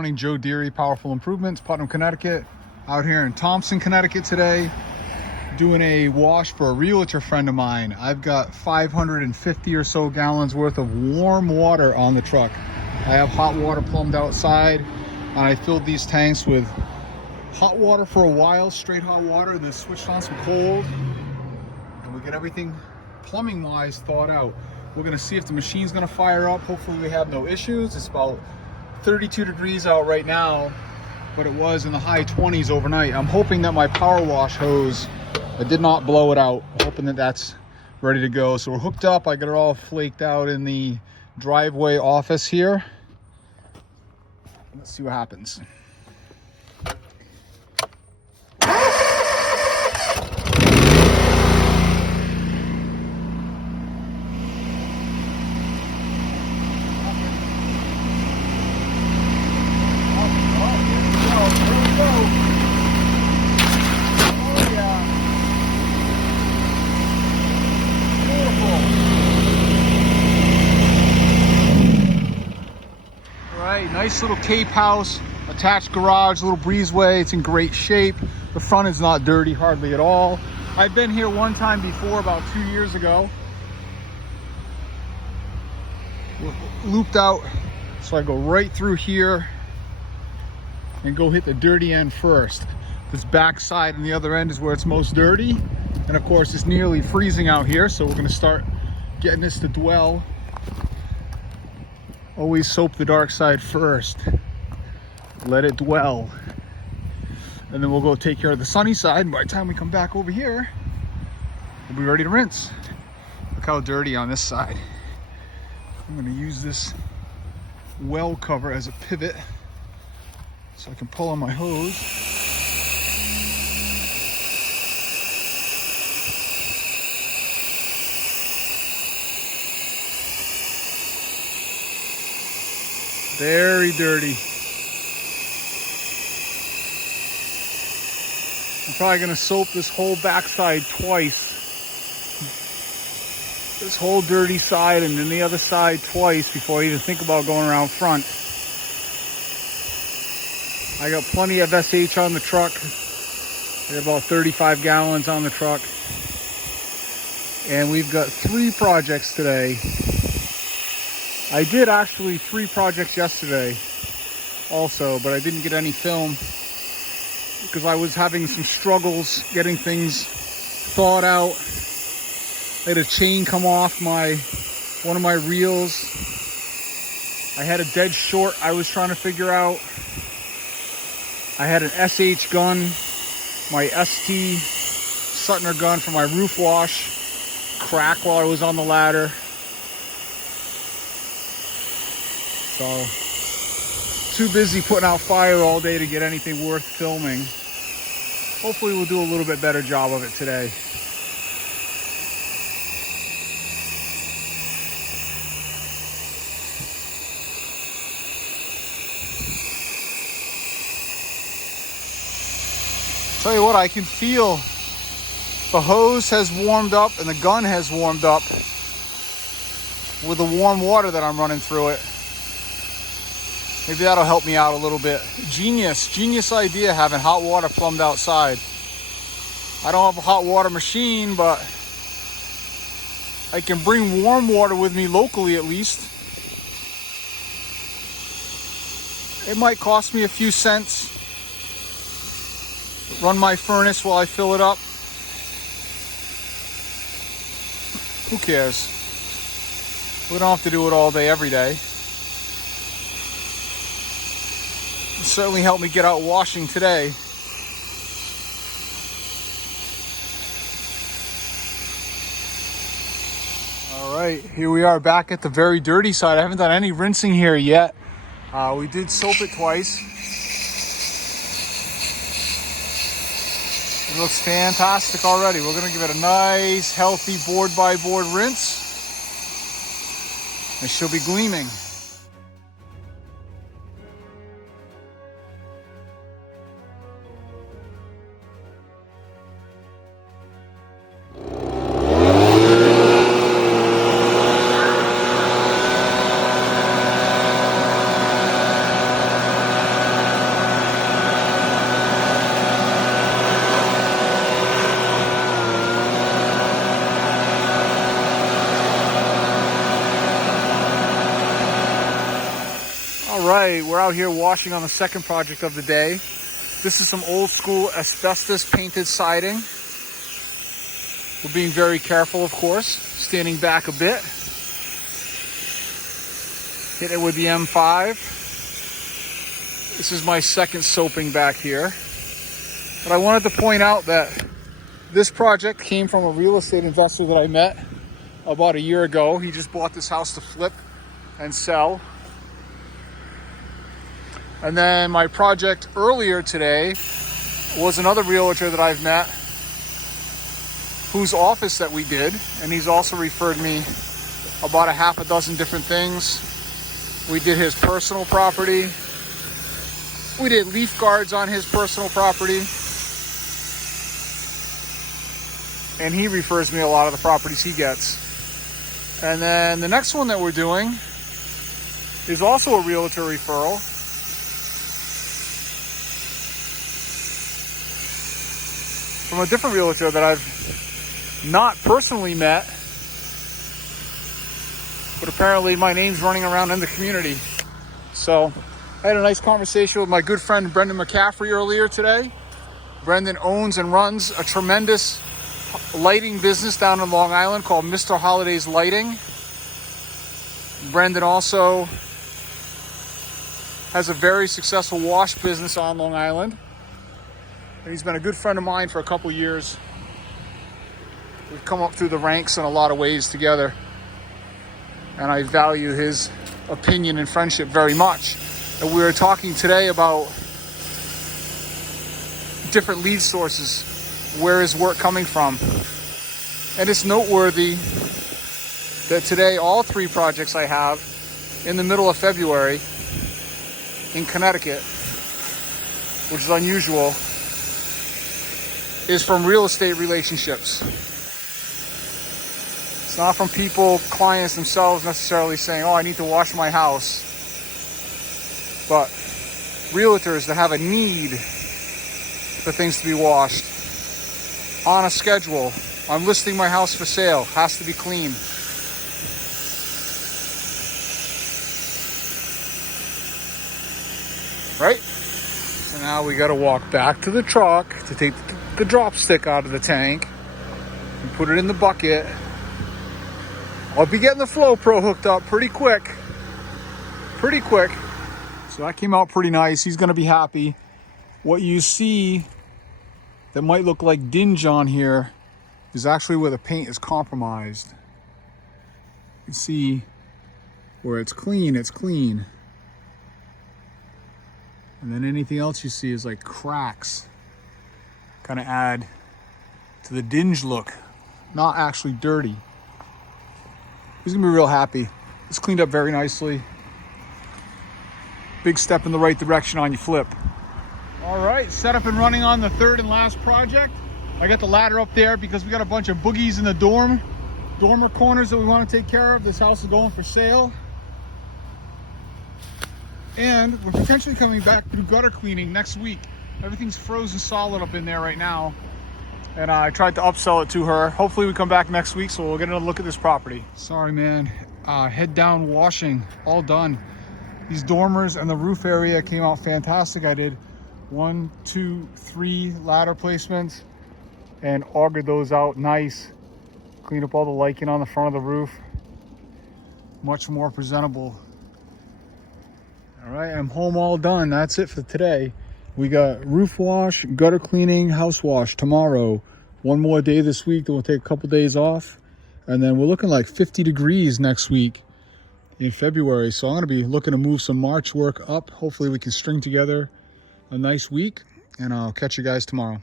morning. Joe Deary, Powerful Improvements, Putnam, Connecticut. Out here in Thompson, Connecticut today, doing a wash for a realtor friend of mine. I've got 550 or so gallons worth of warm water on the truck. I have hot water plumbed outside, and I filled these tanks with hot water for a while, straight hot water, then switched on some cold, and we get everything plumbing wise thawed out. We're gonna see if the machine's gonna fire up. Hopefully we have no issues. It's about 32 degrees out right now, but it was in the high 20s overnight. I'm hoping that my power wash hose, I did not blow it out. I'm hoping that that's ready to go. So we're hooked up. I got it all flaked out in the driveway office here. Let's see what happens. Nice little Cape house, attached garage, little breezeway. It's in great shape. The front is not dirty hardly at all. I've been here one time before, about 2 years ago. We're looped out, so I go right through here and go hit the dirty end first. This back side and the other end is where it's most dirty. And of course, it's nearly freezing out here, so we're gonna start getting this to dwell. Always soap the dark side first. Let it dwell. And then we'll go take care of the sunny side. And by the time we come back over here, we'll be ready to rinse. Look how dirty on this side. I'm gonna use this well cover as a pivot so I can pull on my hose. Very dirty. I'm probably gonna soap this whole backside twice. This whole dirty side and then the other side twice before I even think about going around front. I got plenty of SH on the truck. I got about 35 gallons on the truck. And we've got 3 projects today. I did actually 3 projects yesterday also, but I didn't get any film because I was having some struggles getting things thawed out. I had a chain come off one of my reels. I had a dead short I was trying to figure out. I had an SH gun, my ST Suttner gun for my roof wash, crack while I was on the ladder. So, too busy putting out fire all day to get anything worth filming. Hopefully we'll do a little bit better job of it today. Tell you what, I can feel the hose has warmed up and the gun has warmed up with the warm water that I'm running through it. Maybe that'll help me out a little bit. Genius idea having hot water plumbed outside. I don't have a hot water machine, but I can bring warm water with me locally at least. It might cost me a few cents. Run my furnace while I fill it up. Who cares? We don't have to do it all day, every day. It certainly helped me get out washing today. All right, here we are back at the very dirty side. I haven't done any rinsing here yet. We did soap it twice. It looks fantastic already. We're gonna give it a nice, healthy board by board rinse. And she'll be gleaming. right, we're out here washing on the second project of the day. This is some old school asbestos painted siding. We're being very careful, of course, standing back a bit. Hit it with the M5. This is my second soaping back here. But I wanted to point out that this project came from a real estate investor that I met about a year ago. He just bought this house to flip and sell. And then my project earlier today was another realtor that I've met whose office that we did, and he's also referred me about a half a dozen different things. We did his personal property. We did leaf guards on his personal property. And he refers me a lot of the properties he gets. And then the next one that we're doing is also a realtor referral. From a different realtor that I've not personally met, but apparently my name's running around in the community. So I had a nice conversation with my good friend Brendan McCaffrey earlier today. Brendan owns and runs a tremendous lighting business down in Long Island called Mr. Holiday's Lighting. Brendan also has a very successful wash business on Long Island. And he's been a good friend of mine for a couple years. We've come up through the ranks in a lot of ways together. And I value his opinion and friendship very much. And we were talking today about different lead sources, where is work coming from. And it's noteworthy that today all three projects I have in the middle of February in Connecticut, which is unusual, is from real estate relationships. It's not from people, clients themselves necessarily saying, oh, I need to wash my house. But realtors that have a need for things to be washed on a schedule. I'm listing my house for sale, has to be clean. Right? So now we gotta walk back to the truck to take the drop stick out of the tank and put it in the bucket. I'll be getting the Flow Pro hooked up pretty quick. So that came out pretty nice. He's gonna be happy. What you see that might look like dinge on here is actually where the paint is compromised. You can see where it's clean. And then anything else you see is like cracks. Kind of add to the dinge look. Not actually dirty. He's gonna be real happy. It's cleaned up very nicely. Big step in the right direction on your flip. All right, set up and running on the third and last project. I got the ladder up there because we got a bunch of boogies in the dormer corners that we want to take care of. This house is going for sale. And we're potentially coming back through gutter cleaning next week. Everything's frozen solid up in there right now. And I tried to upsell it to her. Hopefully we come back next week so we'll get another look at this property. Sorry, man. Head down washing, all done. These dormers and the roof area came out fantastic. I did 1, 2, 3 ladder placements and augered those out nice. Cleaned up all the lichen on the front of the roof. Much more presentable. All right, I'm home all done. That's it for today. We got roof wash, gutter cleaning, house wash tomorrow. One more day this week, then we'll take a couple days off. And then we're looking like 50 degrees next week in February. So I'm gonna be looking to move some March work up. Hopefully we can string together a nice week, and I'll catch you guys tomorrow.